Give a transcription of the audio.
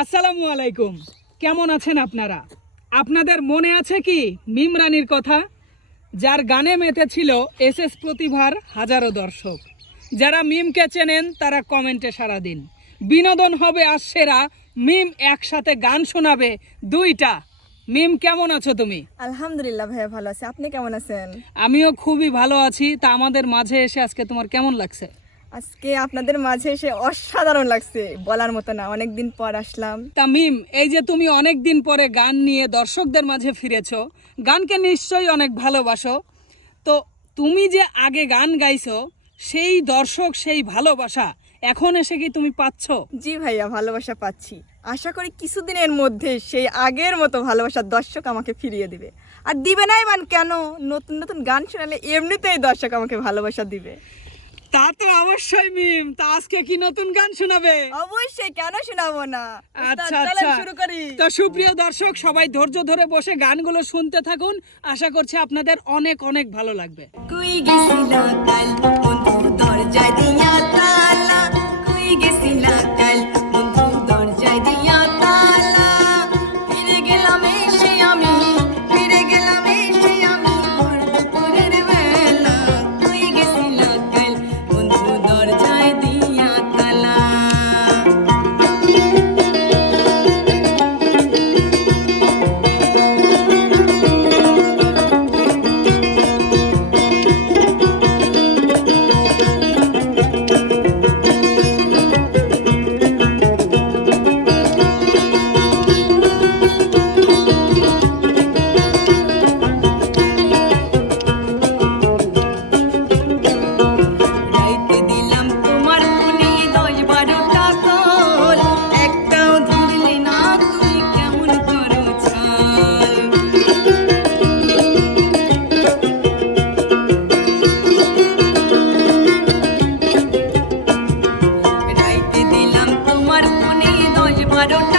আসসালামু আলাইকুম। কেমন আছেন আপনারা? আপনাদের মনে আছে কি মিম রানীর কথা? যার গানে মেতেছিল এস এস প্রতিভার হাজারো দর্শক। যারা মিমকে চেনেন তারা কমেন্টে সারা দিন। বিনোদন হবে আর সেরা। মিম একসাথে গান শোনাবে দুইটা। মিম কেমন আছো তুমি? আলহামদুলিল্লাহ ভাইয়া ভালো আছি। আপনি কেমন আছেন? আমিও খুবই ভালো আছি। তা আমাদের মাঝে এসে আজকে তোমার কেমন লাগছে? আজকে আপনাদের মাঝে এসে অসাধারণ লাগছে বলার মতো না অনেকদিন পর আসলাম। তা মিম এই যে তুমি অনেক দিন পরে গান নিয়ে দর্শকদের মাঝে ফিরেছো গানকে নিশ্চয়ই অনেক ভালোবাসো। তো তুমি যে আগে গান গাইছো সেই দর্শক সেই ভালোবাসা এখন এসে কি তুমি পাচ্ছ? জি ভাইয়া ভালোবাসা পাচ্ছি। আশা করি কিছুদিনের মধ্যে সেই আগের মতো ভালোবাসার দর্শক আমাকে ফিরিয়ে দিবে। আর দিবে না মান কেন? নতুন নতুন গান শোনালে এমনিতেই দর্শক আমাকে ভালোবাসা দিবে। তা তো অবশ্যই মিম। তা আজকে কি নতুন গান শোনাবে? অবশ্যই কেন শোনাবো না? আচ্ছা আচ্ছা। শুরু করি। তো সুপ্রিয় দর্শক সবাই ধৈর্য ধরে বসে গানগুলো শুনতে থাকুন। আশা করছি আপনাদের অনেক অনেক ভালো লাগবে। কুই গেছিল কাল বন্ধু দরজা দিয়া don't know.